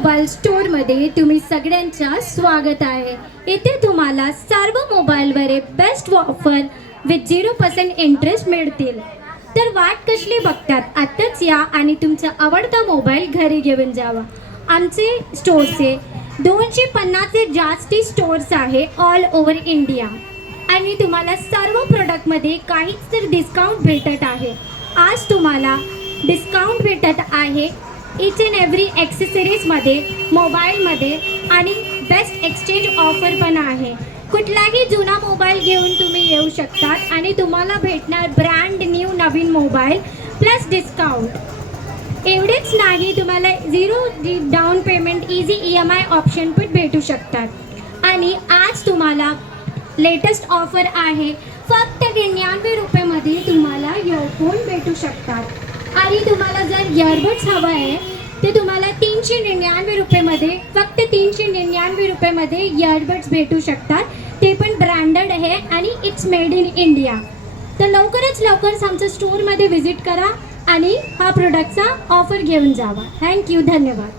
Mobile स्टोअरमध्ये तुम्ही सगळ्यांचं स्वागत आहे. इथे तुम्हाला सर्व मोबाईलवर बेस्ट ऑफर विथ 0% इंटरेस्ट मिळतील. तर वाट कसली बघतात, आत्ताच या आणि तुमचा आवडता मोबाईल घरी घेऊन जावा. आमचे स्टोअरचे 250 जास्ती स्टोअर्स आहे ऑल ओव्हर इंडिया आणि तुम्हाला सर्व प्रोडक्टमध्ये काहीच तर डिस्काउंट भेटत आहे. आज तुम्हाला डिस्काउंट भेटत आहे इच अँड एव्हरी ॲक्सेसरीजमध्ये, मोबाईलमध्ये आणि बेस्ट एक्सचेंज ऑफर पण आहे. कुठलाही जुना मोबाईल घेऊन तुम्ही येऊ शकतात आणि तुम्हाला भेटणार ब्रँड न्यू नवीन मोबाईल प्लस डिस्काउंट. एवढेच नाही, तुम्हाला 0 down payment easy EMI option पण भेटू शकतात. आणि आज तुम्हाला लेटेस्ट ऑफर आहे, फक्त 99 रुपयामध्ये तुम्हाला इयरफोन भेटू शकतात. आणि तुम्हाला जर इयरबड्स हवं आहे ते तुम्हाला 399 रुपयामध्ये, फक्त 399 रुपयामध्ये इयरबड्स भेटू शकतात. ते पण ब्रँडेड आहे आणि इट्स मेड इन इंडिया. तर लवकरच आमच्या स्टोअरमध्ये व्हिजिट करा आणि हा प्रोडक्टचा ऑफर घेऊन जावा. थँक्यू, धन्यवाद.